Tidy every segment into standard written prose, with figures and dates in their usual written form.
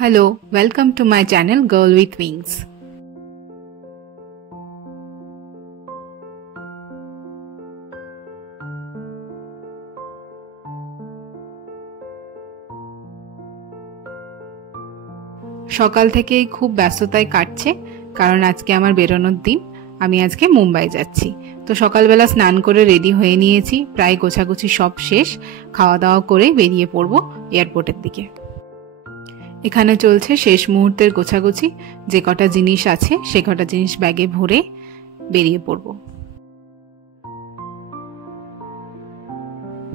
Hello, welcome to my channel Girl with Wings. সকাল থেকেই খুব ব্যস্ততায় কাটছে কারণ আজকে আমার বেরোনোর দিন। আমি আজকে মুম্বাই যাচ্ছি। তো সকালবেলা স্নান করে রেডি হয়ে নিয়েছি, প্রায় গোছাগুছি সব শেষ। খাওয়া দাওয়া করে বেরিয়ে পড়ব এয়ারপোর্টের দিকে। এখানে চলছে শেষ মুহূর্তের গোছাগুছি, যে কটা জিনিস আছে সে কটা জিনিস ব্যাগে ভরে বেরিয়ে পড়ব।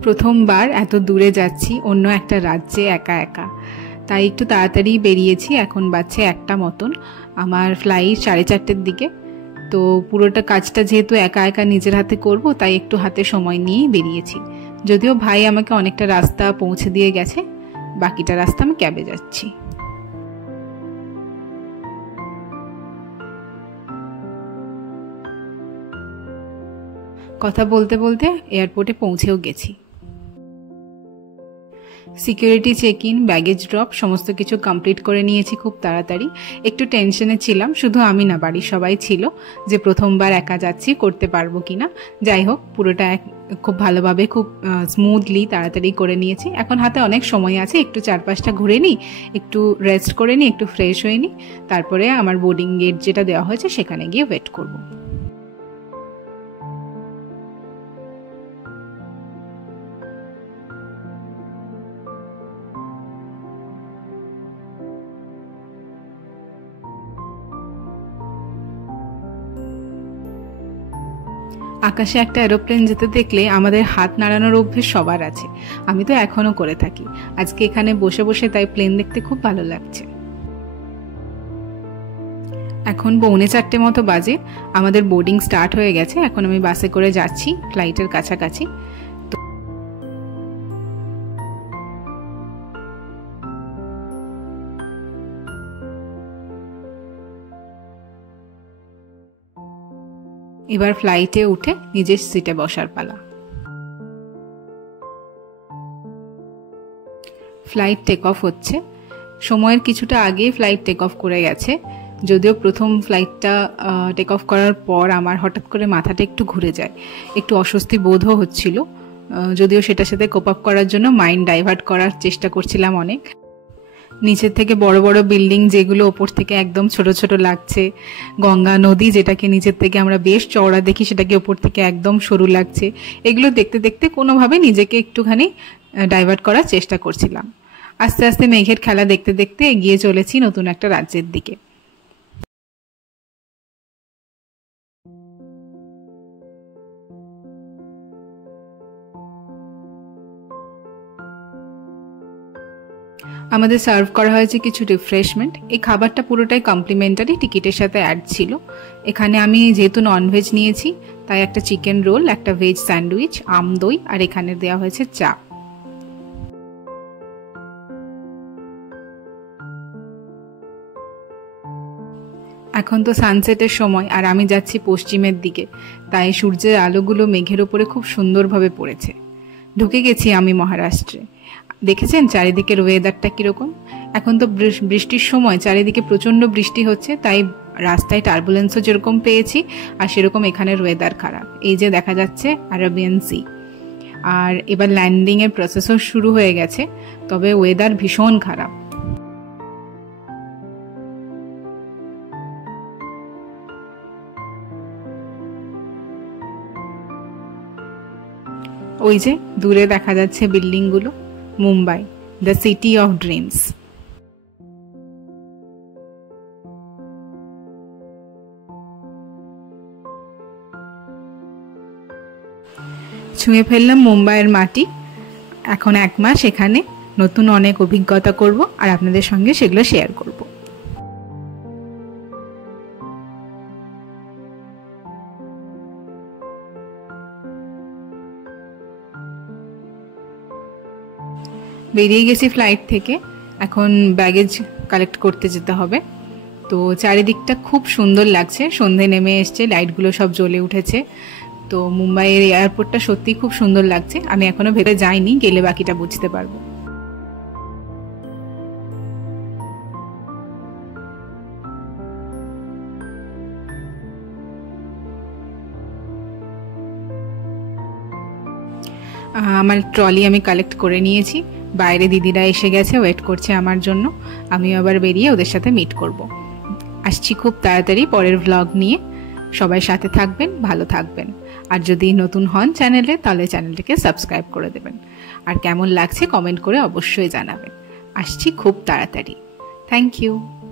প্রথমবার এত দূরে যাচ্ছি, অন্য একটা রাজ্যে একা একা, তাই একটু তাড়াতাড়ি বেরিয়েছি। এখন বাজছে 1টা মতন, আমার ফ্লাইট 4:30টার দিকে। তো পুরোটা কাজটা যেহেতু একা একা নিজের হাতে করব, তাই একটু হাতে সময় নিয়েই বেরিয়েছি। যদিও ভাই আমাকে অনেকটা রাস্তা পৌঁছে দিয়ে গেছে, বাকিটা রাস্তা আমি ক্যাবে যাচ্ছি। কথা বলতে বলতে এয়ারপোর্টে পৌঁছেও গেছি। Security check in, baggage drop সমস্ত কিছু কমপ্লিট করে নিয়েছি খুব তাড়াতাড়ি। একটু টেনশনে ছিলাম, শুধু আমি না, বাড়ির সবাই ছিল, যে প্রথমবার একা যাচ্ছি, করতে পারবো কিনা। যাই হোক, পুরোটা খুব ভালোভাবে খুব স্মুথলি তাড়াতাড়ি করে নিয়েছি। এখন হাতে অনেক সময় আছে, একটু চারপাশটা ঘুরে নিই, একটু রেস্ট করে নিই, একটু ফ্রেশ হয়ে নিই, তারপরে আমার বোর্ডিং গেট যেটা দেওয়া হয়েছে সেখানে গিয়ে ওয়েট করবো। আকাশে একটা এরোপ্লেন যেতে দেখলে আমাদের হাত নাড়ানোর অভ্যেস সবার আছে, আমি তো এখনো করে থাকি। আজকে এখানে বসে বসে তাই প্লেন দেখতে খুব ভালো লাগছে। এখন 3:45 মতো বাজে, আমাদের বোর্ডিং স্টার্ট হয়ে গেছে। এখন আমি বাসে করে যাচ্ছি ফ্লাইটের কাছাকাছি। এবার ফ্লাইটে উঠে নিজের সিটে বসার পালা। ফ্লাইট টেক অফ হচ্ছে। সময়ের কিছুটা আগেই ফ্লাইট টেক অফ করে গেছে। যদিও প্রথম ফ্লাইটটা টেক অফ করার পর আমার হঠাৎ করে মাথাটা একটু ঘুরে যায়, একটু অস্বস্তি বোধও হচ্ছিল। যদিও সেটার সাথে কোপ আপ করার জন্য মাইন্ড ডাইভার্ট করার চেষ্টা করছিলাম অনেক। নিচের থেকে বড় বড় বিল্ডিং যেগুলো ওপর থেকে একদম ছোট ছোট লাগছে, গঙ্গা নদী যেটাকে নিচের থেকে আমরা বেশ চওড়া দেখি সেটাকে ওপর থেকে একদম সরু লাগছে, এগুলো দেখতে দেখতে কোনোভাবে নিজেকে একটুখানি ডাইভার্ট করার চেষ্টা করছিলাম। আস্তে আস্তে মেঘের খেলা দেখতে দেখতে এগিয়ে চলেছি নতুন একটা রাজ্যের দিকে। আমাদের সার্ভ করা হয়েছে কিছু রিফ্রেশমেন্ট। এই খাবারটা পুরোটাই কমপ্লিমেন্টারি, টিকিটের সাথে অ্যাড ছিল। এখানে আমি যেহেতু ননভেজ নিয়েছি, তাই একটা চিকেন রোল, একটা ভেজ স্যান্ডউইচ, আম দই, আর এখানে দেওয়া হয়েছে চা। এখন তো সানসেটের সময়, আর আমি যাচ্ছি পশ্চিমের দিকে, তাই সূর্যের আলোগুলো মেঘের উপরে খুব সুন্দরভাবে পড়েছে। ঢুকে গেছি আমি মহারাষ্ট্রে। দেখেছেন চারিদিকের ওয়েদারটা কিরকম? এখন তো বৃষ্টির সময়, চারিদিকে প্রচন্ড বৃষ্টি হচ্ছে, তাই রাস্তায় টার্বুলেন্সও যেরকম পেয়েছি, আর সেরকম এখানের ওয়েদার খারাপ। এই যে দেখা যাচ্ছে আরাবিয়ান সি, আর এবার ল্যান্ডিং এর প্রসেসও শুরু হয়ে গেছে, তবে ওয়েদার ভীষণ খারাপ। ওই যে দূরে দেখা যাচ্ছে বিল্ডিংগুলো, Mumbai, the city of dreams. ছুঁয়ে ফেললাম মুম্বাইয়ের মাটি। এখন 1 মাস এখানে নতুন অনেক অভিজ্ঞতা করব, আর আপনাদের সঙ্গে সেগুলো শেয়ার করব। বেরিয়ে গেছি ফ্লাইট থেকে, এখন ব্যাগেজ কালেক্ট করতে যেতে হবে। তো চারিদিকটা খুব সুন্দর লাগছে, সন্ধে নেমে এসছে, লাইটগুলো সব জ্বলে উঠেছে। তো মুম্বাইয়ের এয়ারপোর্টটা সত্যি খুব সুন্দর লাগছে। আমি এখনো ভেতরে যাইনি, গেলে বাকিটা বুঝতে পারবো। আমার ট্রলি আমি কালেক্ট করে নিয়েছি, বাইরে দিদিরা এসে গেছে, ওয়েট করছে আমার জন্য। আমিও আবার বেরিয়ে ওদের সাথে মিট করব। আসছি খুব তাড়াতাড়ি পরের ভ্লগ নিয়ে। সবাই সাথে থাকবেন, ভালো থাকবেন। আর যদি নতুন হন চ্যানেলে, তাহলে চ্যানেলটিকে সাবস্ক্রাইব করে দেবেন। আর কেমন লাগছে কমেন্ট করে অবশ্যই জানাবেন। আসছি খুব তাড়াতাড়ি। Thank you.